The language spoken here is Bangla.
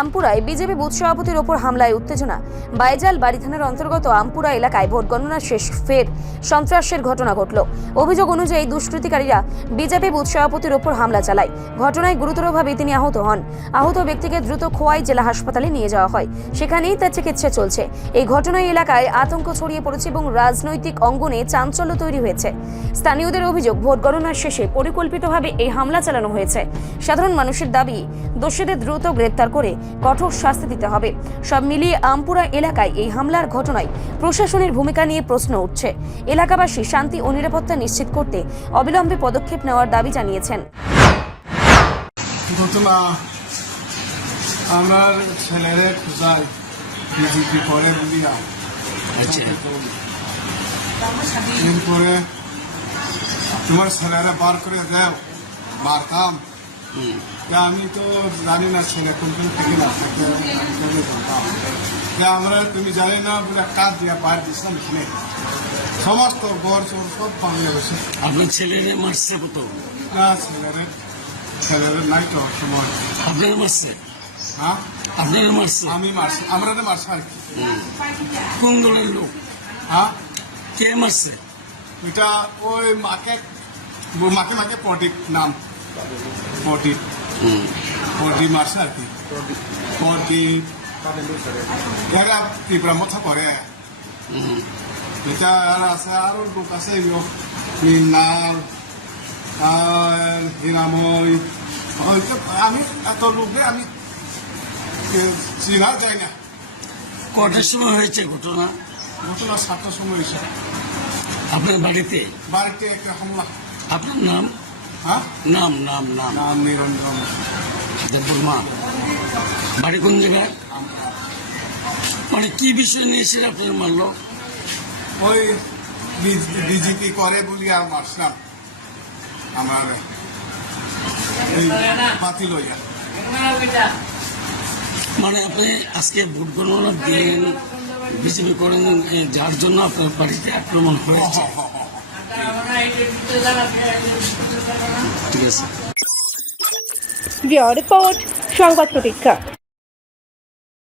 আমপুরায় বিজেপি বুথ সভাপতির ওপর হামলায় উত্তেজনা। বাইজাল বাড়ি থানার অন্তর্গত আমপুরা এলাকায় ভোট গণনা শেষ ফের সন্ত্রাসের ঘটনা ঘটল। অভিযোগ অনুযায়ী দুষ্কৃতিকারীরা বিজেপি বুথ সভাপতির ওপর হামলা চালায়। ঘটনায় গুরুতরভাবে তিনি আহত হন। আহত ব্যক্তিকে দ্রুত খোয়াই জেলা হাসপাতালে নিয়ে যাওয়া হয়, সেখানেই তার চিকিৎসা চলছে। এই ঘটনায় এলাকায় আতঙ্ক ছড়িয়ে পড়েছে এবং রাজনৈতিক অঙ্গনে চাঞ্চল্য তৈরি হয়েছে। স্থানীয়দের অভিযোগ, ভোট গণনার শেষে পরিকল্পিতভাবে এই হামলা চালানো হয়েছে। সাধারণ মানুষের দাবি, দোষীদের দ্রুত গ্রেপ্তার করে কঠোর শাস্তি দিতে হবে। সব মিলিয়ে আমপুরা এলাকায় এই হামলার ঘটনায় প্রশাসনের ভূমিকা নিয়ে প্রশ্ন উঠছে। এলাকাবাসী শান্তি ও নিরাপত্তা নিশ্চিত করতে অবিলম্বে পদক্ষেপ নেওয়ার দাবি জানিয়েছেন। আমরা ছেলেরে খুঁজাই বিজেপি করে বলিয়া এরপরে তোমার ছেলেরা বার করে দেও মারতাম। আমি তো জানি না ছেলে কোন থেকে না থাকে, আমরা তুমি জানি না বলে কাজ দিয়া বার দিচ্ছিলাম এখানে সমস্ত গড় চোর সব বাংলা বসে। আপনার ছেলেরে মারছে কত? না ছেলেরে নাই তো সময়। আপনার মারছে? হ্যাঁ আপনারা মারছে? আমি মারছি, আমরা মারছি আর কি। কোন দলের লোক? হ্যাঁ কে মারছে? এটা ওই মাকে মাকে পটিক নাম পটিক মারছে আর কি। পটিক এরা ত্রিপুরা মতো করে। এটা আছে আরো লোক আছে মৃণাল হিনাময়, আমি এত লোক আমি চিনা যায় না। কটার সময় হয়েছে ঘটনা? 7টার সময় এসে আপনার বাড়িতে একটা হামলা। আপনার নাম? হ্যাঁ নাম নাম নাম নাম নিরঞ্জন দেববর্মা। বাড়ি কোন জায়গায়? মানে কি বিষয় নিয়ে এসে আপনার মারলো? ওই বিজেপি করে বলি আর মারছিলাম আমার পাতি লইয়া। মানে আপনি আজকে ভোট গণনার দিন বিজেপি করেন, যার জন্য আপনার বাড়িতে আক্রমণ হয়েছে। ঠিক আছে। রিপোর্ট সংবাদ প্রতীক্ষা।